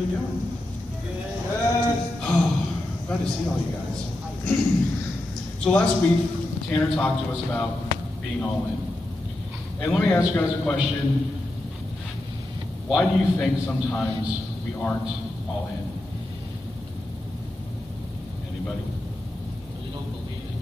everybody doing? Good. Oh, glad to see all you guys. So last week, Tanner talked to us about being all in. And let me ask you guys a question. Why do you think sometimes we aren't all in? Anybody? You don't believe it.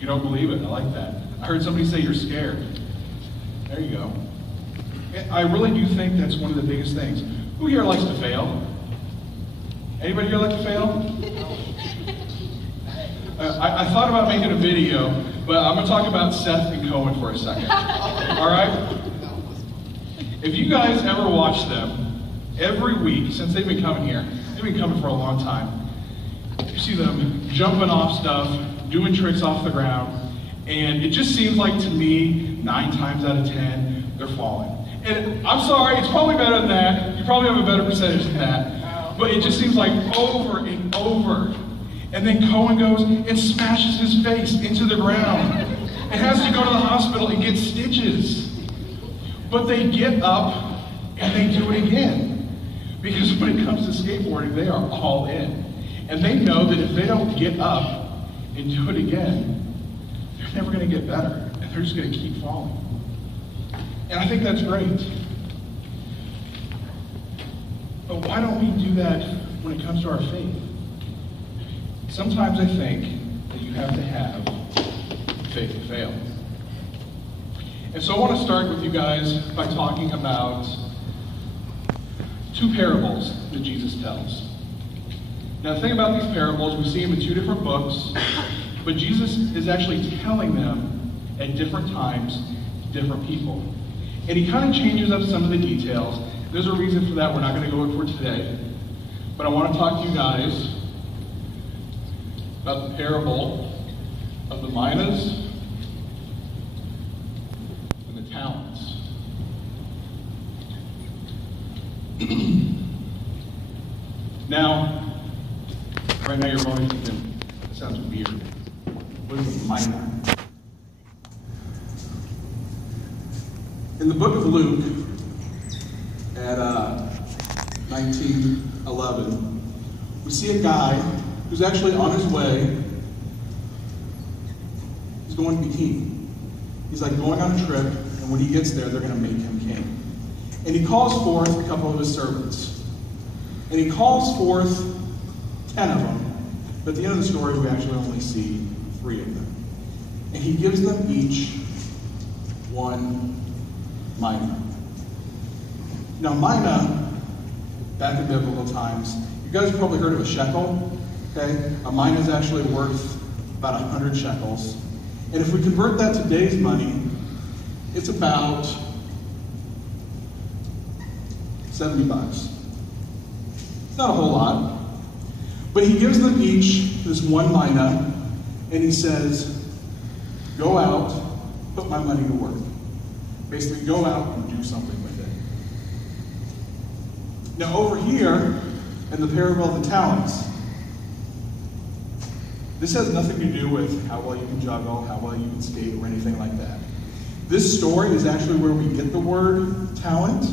You don't believe it. I like that. I heard somebody say you're scared. There you go. I really do think that's one of the biggest things. Who here likes to fail? Anybody here like to fail? I thought about making a video, but I'm going to talk about Seth and Cohen for a second. All right? If you guys ever watch them, every week, since they've been coming here, they've been coming for a long time, you see them jumping off stuff, doing tricks off the ground, and it just seems like to me, 9 times out of 10, they're falling. And I'm sorry, it's probably better than that. You probably have a better percentage than that. But it just seems like over and over. And then Cohen goes and smashes his face into the ground and has to go to the hospital and get stitches. But they get up and they do it again. Because when it comes to skateboarding, they are all in. And they know that if they don't get up and do it again, they're never going to get better. And they're just going to keep falling. And I think that's great. But why don't we do that when it comes to our faith? Sometimes I think that you have to have faith to fail. And so I want to start with you guys by talking about 2 parables that Jesus tells. Now the thing about these parables, we see them in 2 different books, but Jesus is actually telling them at different times to different people. And he kind of changes up some of the details. There's a reason for that. We're not going to go over for today. But I want to talk to you guys about the parable of the minas and the talents. Now, right now you're probably thinking, that sounds weird. What is a mina? In the book of Luke, at 19:11, we see a guy who's actually on his way. He's going to be king. He's like going on a trip, and when he gets there, they're going to make him king. And he calls forth a couple of his servants. And he calls forth 10 of them. But at the end of the story, we actually only see 3 of them. And he gives them each 1 mina. Now, mina, back in biblical times, you guys have probably heard of a shekel. Okay, a mina is actually worth about 100 shekels, and if we convert that to today's money, it's about $70. It's not a whole lot, but he gives them each this 1 mina, and he says, "Go out, put my money to work." Basically, go out and do something with it. Now over here, in the parable of the talents, this has nothing to do with how well you can juggle, how well you can skate, or anything like that. This story is actually where we get the word talent,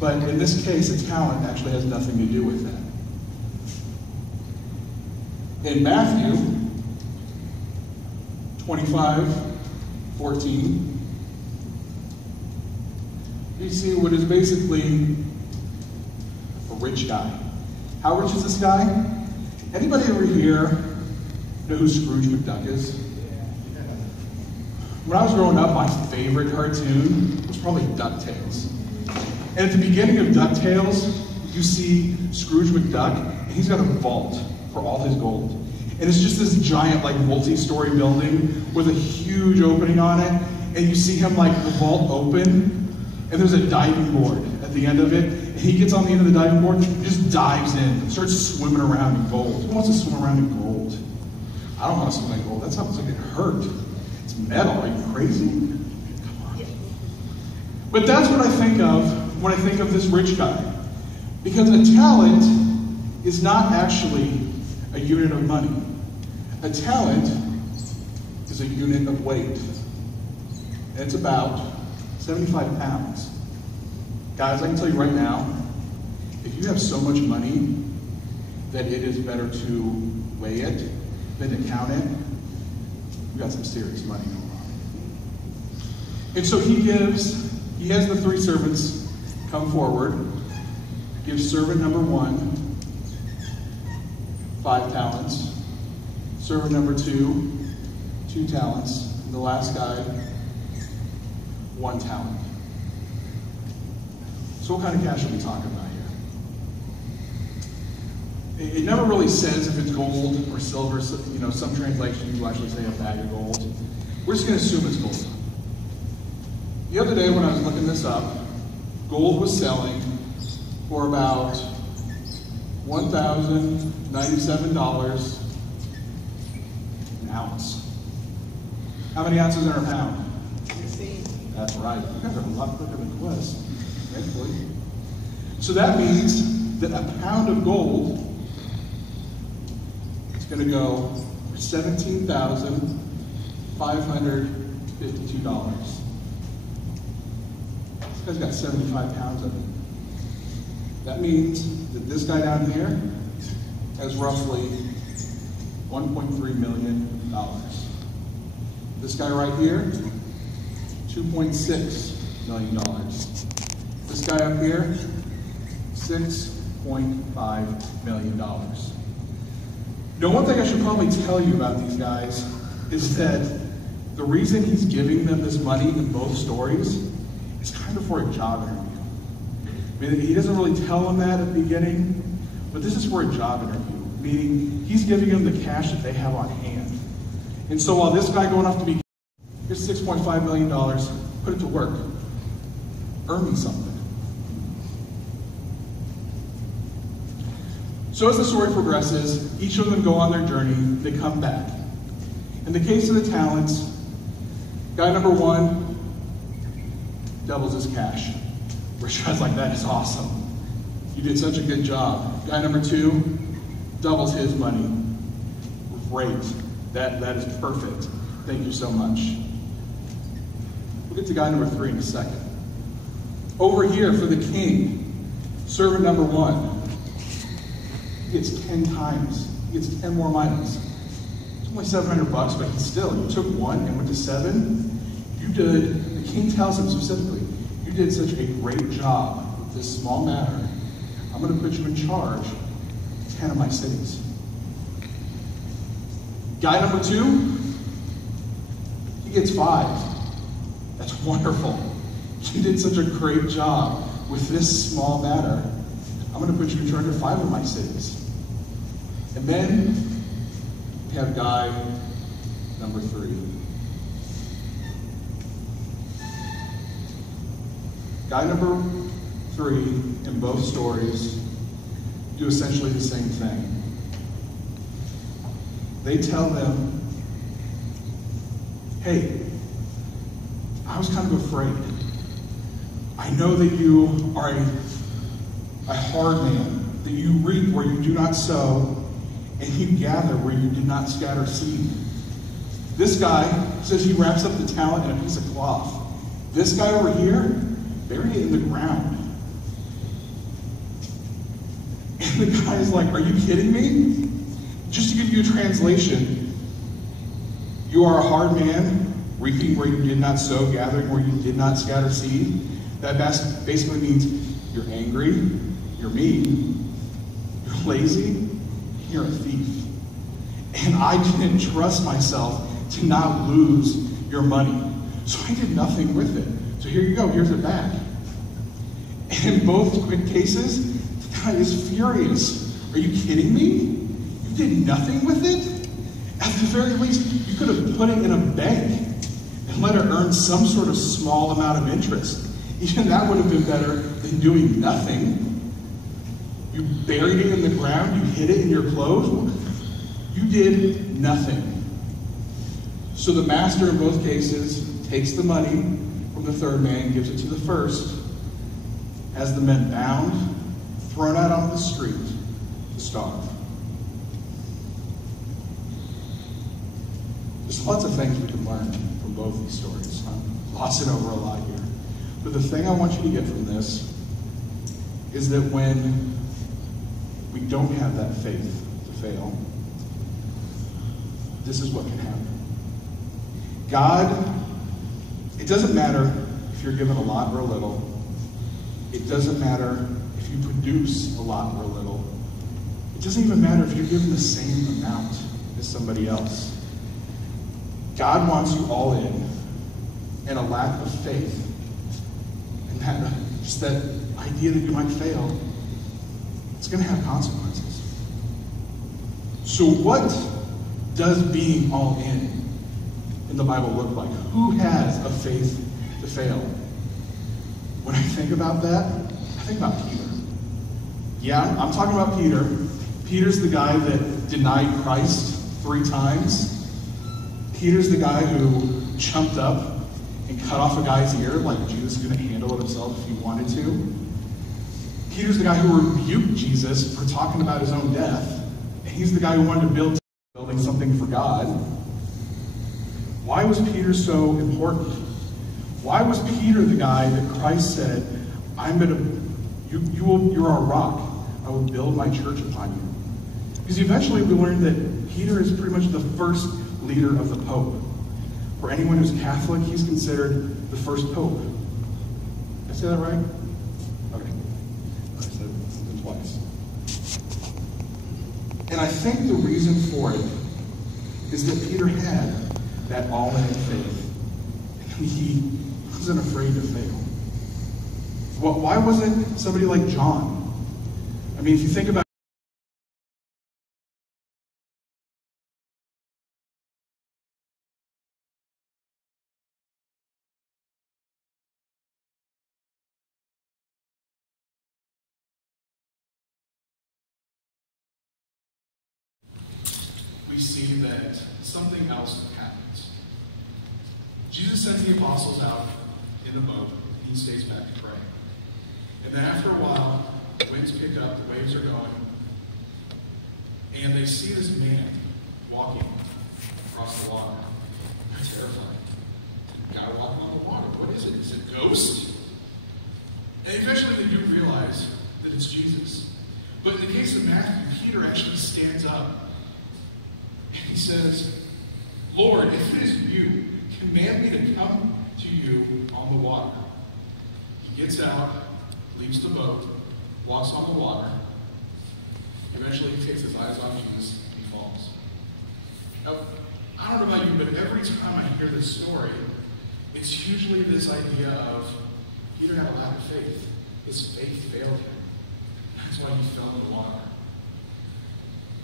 but in this case, a talent actually has nothing to do with that. In Matthew 25:14, you see what is basically a rich guy. How rich is this guy? Anybody over here know who Scrooge McDuck is? When I was growing up, my favorite cartoon was probably DuckTales. And at the beginning of DuckTales, you see Scrooge McDuck, and he's got a vault for all his gold. And it's just this giant, like, multi-story building with a huge opening on it. And you see him, like, the vault open, and there's a diving board at the end of it. And he gets on the end of the diving board, and just dives in, and starts swimming around in gold. Who wants to swim around in gold? I don't want to swim in gold. That sounds like it hurt. It's metal. Are you crazy? Come on. But that's what I think of when I think of this rich guy. Because a talent is not actually a unit of money. A talent is a unit of weight. And it's about 75 pounds. Guys, I can tell you right now, if you have so much money that it is better to weigh it than to count it, you got some serious money going on. And so he has the 3 servants come forward, gives servant number 1 5 talents, servant number 2 2 talents, and the last guy 1 talent. So what kind of cash are we talking about here? It never really says if it's gold or silver. So, you know, some translations will actually say a bag of gold. We're just going to assume it's gold. The other day when I was looking this up, gold was selling for about $1,097 an ounce. How many ounces are a pound? 16. That's right. You guys are a lot quicker than Quest. Thankfully. So that means that a pound of gold is going to go for $17,552. This guy's got 75 pounds of it. That means that this guy down here has roughly $1.3 million. This guy right here, $2.6 million. This guy up here, $6.5 million. Now, one thing I should probably tell you about these guys is that the reason he's giving them this money in both stories is kind of for a job interview. I mean, he doesn't really tell them that at the beginning, but this is for a job interview, meaning he's giving them the cash that they have on hand. And so while this guy going off to be, here's $6.5 million, put it to work. Earn me something. So as the story progresses, each of them go on their journey, they come back. In the case of the talents, guy number 1 doubles his cash. Rashad's like, that is awesome. You did such a good job. Guy number 2 doubles his money. Great. That is perfect. Thank you so much. We'll get to guy number 3 in a second. Over here for the king, servant number 1. He gets 10 times. He gets 10 more miles. It's only $700, but still, you took 1 and went to 7. You did, the king tells him specifically, you did such a great job with this small matter. I'm going to put you in charge of 10 of my cities. Guy number 2, he gets 5. That's wonderful. You did such a great job with this small matter. I'm going to put you in charge of 5 of my cities. And then we have guy number 3. Guy number 3 in both stories do essentially the same thing. They tell them, hey, I was kind of afraid. I know that you are a hard man, that you reap where you do not sow, and you gather where you did not scatter seed. This guy says he wraps up the talent in a piece of cloth. This guy over here, buried it in the ground. And the guy is like, are you kidding me? Just to give you a translation, you are a hard man, reaping where you did not sow, gathering where you did not scatter seed. That basically means you're angry, you're mean, you're lazy, you're a thief. And I didn't trust myself to not lose your money. So I did nothing with it. So here you go, here's it back. And in both cases, the guy is furious. Are you kidding me? You did nothing with it? At the very least, you could have put it in a bank and let her earn some sort of small amount of interest. Even that would have been better than doing nothing. You buried it in the ground, you hid it in your clothes. You did nothing. So the master in both cases takes the money from the third man, gives it to the first, has the men bound, thrown out on the street to starve. There's lots of things we can learn from both these stories. I'm glossing over a lot here. But the thing I want you to get from this is that when we don't have that faith to fail, this is what can happen. God, it doesn't matter if you're given a lot or a little. It doesn't matter if you produce a lot or a little. It doesn't even matter if you're given the same amount as somebody else. God wants you all in, and a lack of faith, and just that idea that you might fail, it's going to have consequences. So what does being all in the Bible look like? Who has a faith to fail? When I think about that, I think about Peter. Yeah, I'm talking about Peter. Peter's the guy that denied Christ 3 times. Peter's the guy who jumped up and cut off a guy's ear like Jesus was going to handle it himself if he wanted to. Peter's the guy who rebuked Jesus for talking about his own death. And he's the guy who wanted to building something for God. Why was Peter so important? Why was Peter the guy that Christ said, you're our rock. I will build my church upon you. Because eventually we learned that Peter is pretty much the first leader of the Pope. For anyone who's Catholic, he's considered the first Pope. Did I say that right? Okay. I said it twice. And I think the reason for it is that Peter had that all-in faith. And he wasn't afraid to fail. Well, why wasn't somebody like John? I mean, if you think about we see that something else happens. Jesus sends the apostles out in the boat, and he stays back to pray. And then after a while, the winds pick up, the waves are going, and they see this man walking across the water. They're terrified. The guy walking on the water, what is it? Is it a ghost? And eventually they do realize that it's Jesus. But in the case of Matthew, Peter actually stands up and he says, Lord, if it is you, command me to come to you on the water. He gets out, leaves the boat, walks on the water. Eventually he takes his eyes off Jesus and he falls. Now, I don't know about you, but every time I hear this story, it's usually this idea of Peter had a lack of faith. His faith failed him. That's why he fell in the water.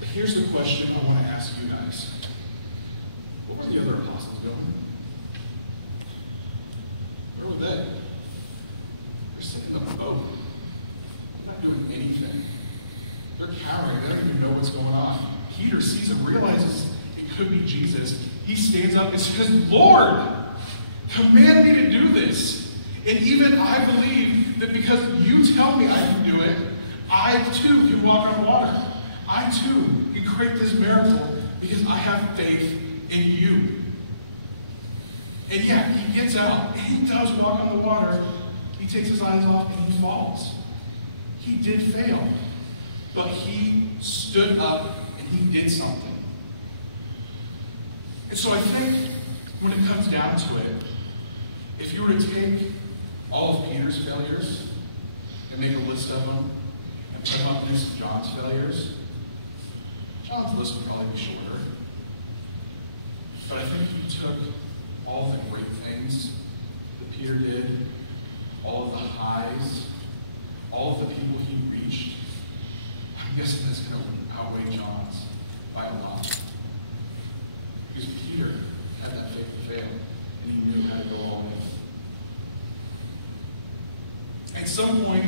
But here's the question I want to ask you guys. What were the other apostles doing? Where were they? They're sitting in the boat. They're not doing anything. They're cowering. They don't even know what's going on. Peter sees him, realizes it could be Jesus. He stands up and says, Lord, command me to do this. And even I believe that because you tell me I can do it, I too can walk on water. I too can create this miracle because I have faith in you. And yeah, he gets out and he does walk on the water. He takes his eyes off and he falls. He did fail, but he stood up and he did something. And so I think when it comes down to it, if you were to take all of Peter's failures and make a list of them and put them up against John's failures, John's list would probably be shorter. But I think if you took all the great things that Peter did, all of the highs, all of the people he reached, I'm guessing that's going to outweigh John's by a lot. Because Peter had that faith to fail, and he knew how to go all in. At some point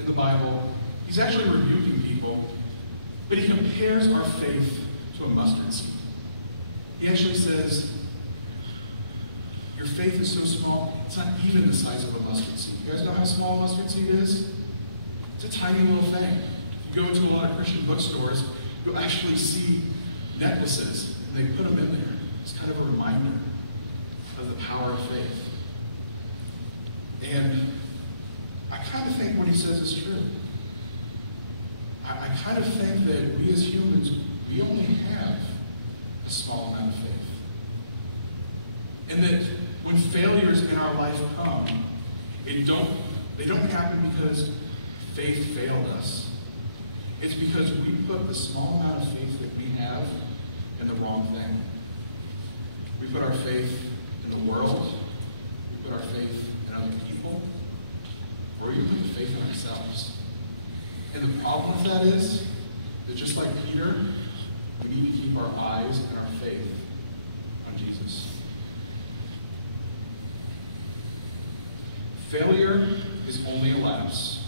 in the Bible, he's actually rebuking people, but he compares our faith to a mustard seed. He actually says, your faith is so small, it's not even the size of a mustard seed. You guys know how small a mustard seed is? It's a tiny little thing. If you go into a lot of Christian bookstores, you'll actually see necklaces, and they put them in there. It's kind of a reminder of the power of faith. And I kind of think when he says is true. I kind of think that we as humans, we only have a small amount of faith. And that when failures in our life come, they don't happen because faith failed us. It's because we put the small amount of faith that we have in the wrong thing. We put our faith in the world, we put our faith in other people, or we put the faith in ourselves. And the problem with that is that just like Peter, we need to keep our eyes and our faith on Jesus. Failure is only a lapse.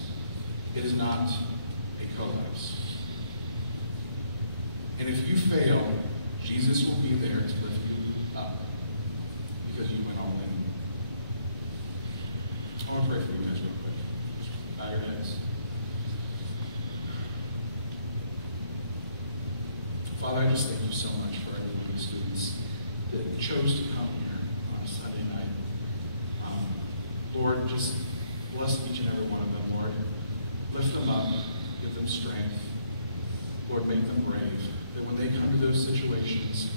It is not a collapse. And if you fail, Jesus will be there to lift you up because you went all in. I want to pray for you guys real quick. Just bow your heads. Father, I just thank you so much for our new students that chose to come here on a Sunday night. Lord, just bless each and every one of them, Lord. Lift them up, give them strength. Lord, make them brave. That when they come to those situations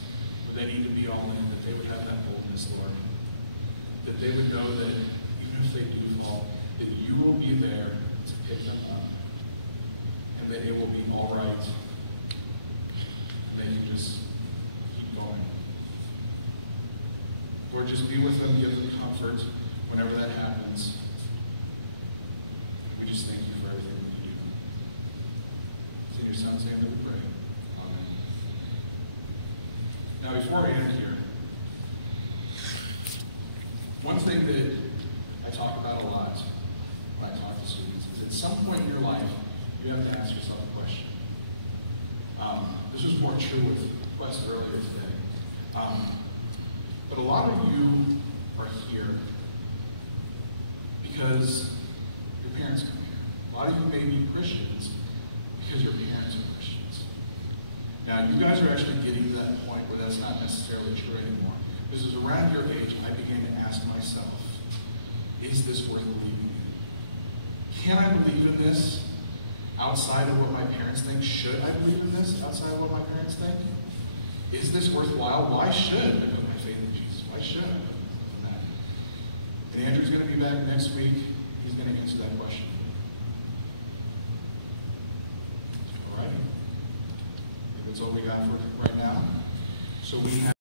where they need to be all in, that they would have that boldness, Lord. That they would know that even if they do fall, that you will be there to pick them up. And that it will be all right. And they can just keep going. Lord, just be with them, give them comfort whenever that happens. We just thank you for everything that you do. It's in your Son's name that we pray. Amen. Now, before I end here, one thing that I talk about a lot when I talk to students is at some point in your life, you have to ask yourself a question. This was more true with Wes earlier today. But a lot of you are here because your parents come here. A lot of you may be Christians because your parents are Christians. Now, you guys are actually getting to that point where that's not necessarily true anymore. Because around your age, I began to ask myself, is this worth believing in? Can I believe in this outside of what my parents think? Should I believe in this outside of what my parents think? Is this worthwhile? Why should I put my faith in Jesus? Why should I put in that? And Andrew's going to be back next week. He's going to answer that question. All right. I think that's all we got for right now. So we have